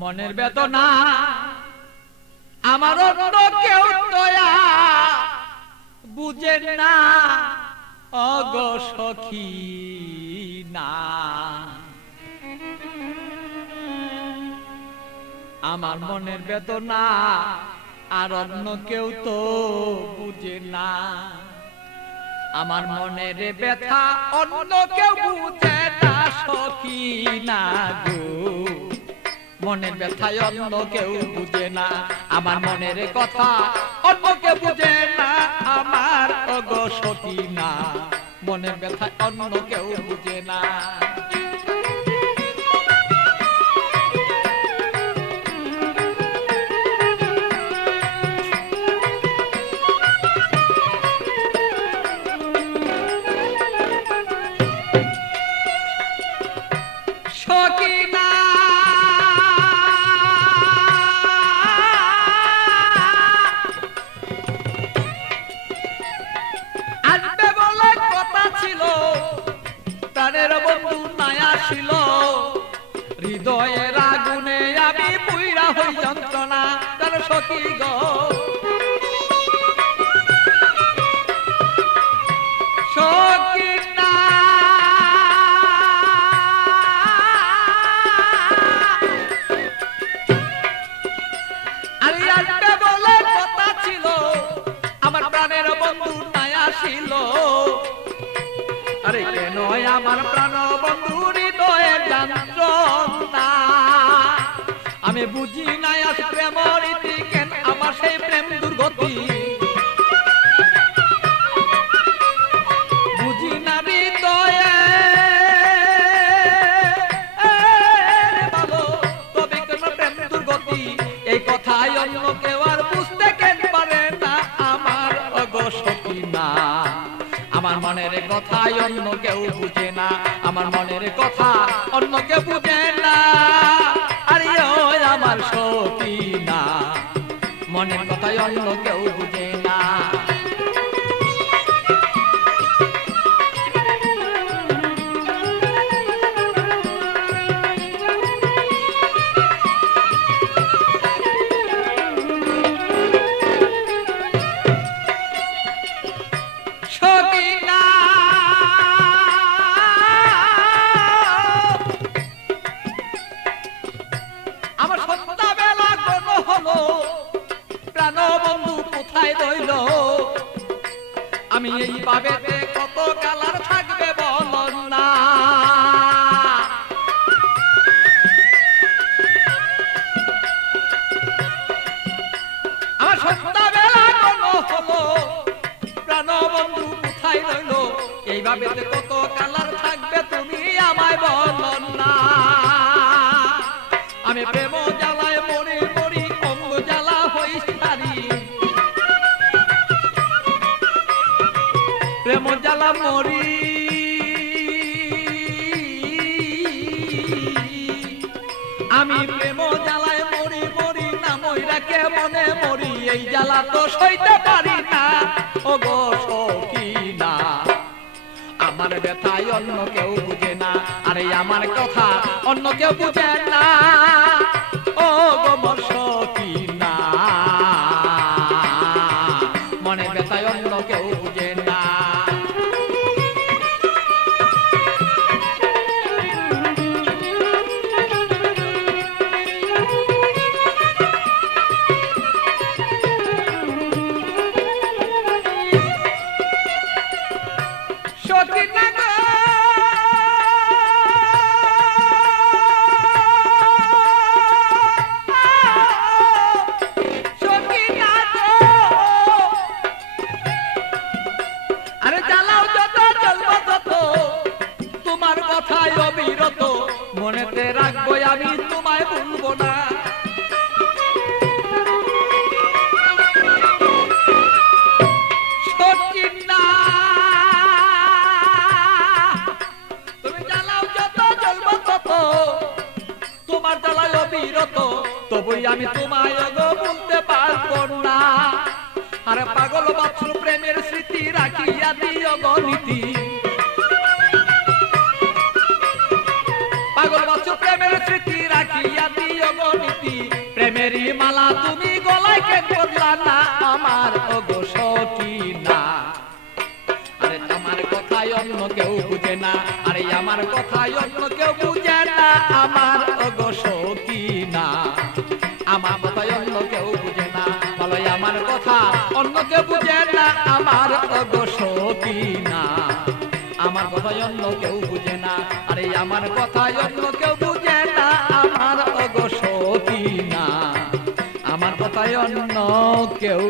মনের বেদনা আমার অন্য কেউ দয়া বুঝে না অগো সখী না। আমার মনের বেদনা আর অন্য কেউ তো বুঝে না। আমার মনের ব্যথা অন্য কেউ বুঝে না সখী না গো। মনের ব্যথায় অন্য কেউ বুঝে না, আমার মনের কথা অন্য কেউ বুঝে না আমার ওগো সখী না। মনের ব্যথায় অন্য কেউ বুঝে না। সখী না আসবে বলে কথা ছিল, প্রাণের বন্ধু নাই আসিল। হৃদয়ের আগুনে আমি পুইরা হই যন্ত্রণা তার সখী গো। সখী না আরে আসবে বলে কথা ছিল, আমার প্রাণের বন্ধু নাই আসিল। আরে কেন আমার প্রাণ বন্ধু হৃদয়ের যন্ত্রণা আমি বুঝি নাই আজ প্রেম রীতি কেন আমার সেই প্রেম দুর্গতি। বুঝি না হৃদয়ে ভালো তবে কেন প্রেম দুর্গতি। এই কথাই অন্য কেউ আর বুঝতে কেন পারে না আমার ওগো সখী না। আমার মনের কথাই অন্য কেউ বুঝে না, আমার মনের কথা অন্য কেউ বুঝে না। আরে ওই আমার সখী না, মনের কথাই অন্য কেউ বুঝে না। সখী না আমার সন্ধ্যাবেলা কোন হলো, প্রাণ বন্ধু কোথায় রইল। আমি এইভাবে কত কালার থাকবে বল না। আমার সন্ধ্যাবেলা কোন হলো, প্রাণ বন্ধু কোথায় রইল। এইভাবে কত কালার থাকবে তুমি আমায় বল না। আমি প্রেম জ্বালায় মরি মরি অঙ্গ জ্বালা হই সারি। প্রেম জ্বালা মরি আমি প্রেম জ্বালায় মরি মরি না মইরা কে মনে মরি। এই জ্বালা তো সইতে পারি না ওগো সখী না। আমার ব্যথায় অন্য কেউ বুঝে না, আরে আমার কথা অন্য কেউ বুঝে না ও গো মোর সখী না। মনের ব্যথায় অন্য কেউ বুঝে না। সখী না গো সখী না গো আরে জ্বালাও যত জ্বলব তত তোমার কথায় অবিরত। মনেতে রাখবো আমি তোমায় ভুলবো না। সখী না তুমি জ্বালাও যত জ্বলব তত তোমার জ্বালায় অবিরত। তবুই আমি তোমায় গো বলতে পারবো না। আরে পাগল বাছুর প্রেমের স্মৃতি রাখিয়া দিও গো নীতি। পাগল বাছুর প্রেমের স্মৃতি রাখিয়া দিও অগণিতি প্রেমেরই মালা তুমি গলায় কেন পরলা না আমার ওগো সখী না আরে আমার কথাই অন্য কেউ বুঝে না আরে আমার কথাই অন্য কেউ বুঝে না আমার ওগো সখী না আমার কথাই অন্য কেউ বুঝে না বলো আমার কথা অন্য কেউ বুঝে না আমার ওগো সখী না আমার কথাই অন্য কেউ বুঝে না আরে আমার কথাই অন্য কেউ বুঝে না আমার ওগো সখী না আমার কথাই অন্য কেউ